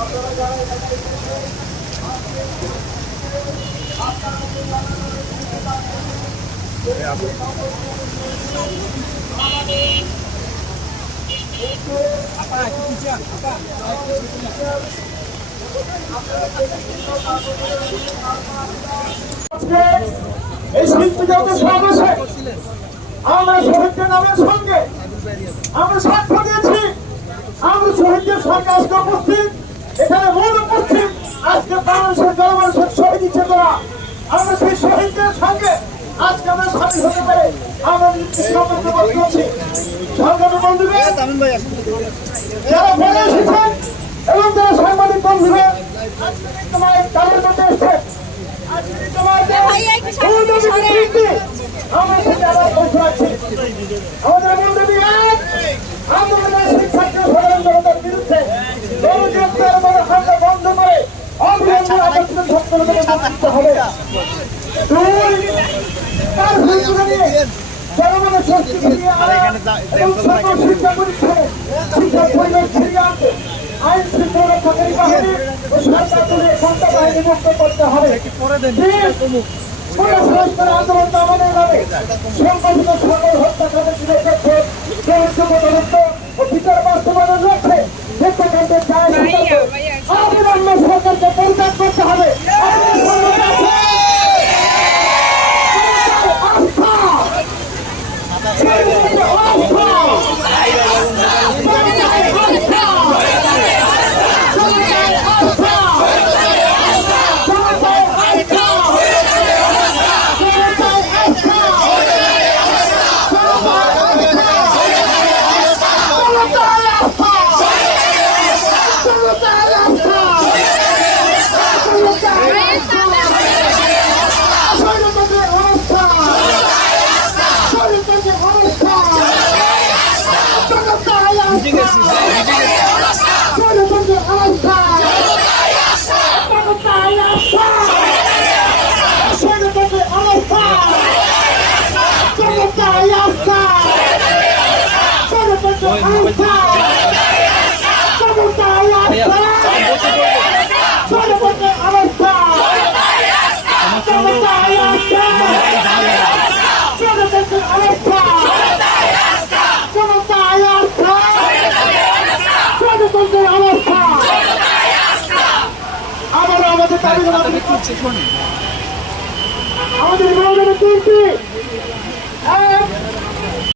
আপনারা যারা আজকে এই শিল্পী জগতের সমাবেশে আমরা শহীদদের নামের সঙ্গে আমরা সাক্ষ্য দিয়েছি, আমরা শহীদদের সঙ্গে আজকে উপস্থিত, এখানে মূল উপস্থিত আজকে বাংলাদেশের জনমানুষের শহীদ ইচ্ছে করা আমরা সেই শহীদদের সঙ্গে আজকে আমরা সামিল হতে পারে আমরা সম্পর্ক করছি সংগ্রামী বন্ধুদের যারা ফেলে এসেছেন এবং যারা সাংবাদিক বন্ধুরা আজকে তোমার মধ্যে আজকে তোমার। আমরা সেটা আবার বসে আছি আমাদের বন্ধুটি এক আমাদের শিক্ষার্থী সাধারণ জনতার বিরুদ্ধে মনে হামলা বন্ধ করে অবিলম্বে আদর্শ ভক্তদের হবে। জনগণের শক্তি ফিরিয়ে আনা এবং সকল শিক্ষা প্রতিষ্ঠানে শিক্ষার পরিবেশ ফিরিয়ে আনতে আইন শৃঙ্খলা রক্ষাকারী বাহিনী ও সরকার তুলে ক্ষমতা বাহিনী মুক্ত করতে হবে। সংস্কার আন্দোলন দমনের নামে সংগঠিত সকল হত্যাকাণ্ডের গ্রহণযোগ্য তদন্ত ও বিচার বাস্তবায়নের লক্ষ্যে হত্যাকাণ্ডের দায় স্বীকার করে অবিলম্বে সরকারকে পরিত্যাগ করতে হবে আমাদের সরকার আছে। আস্থা! আবার আমাদের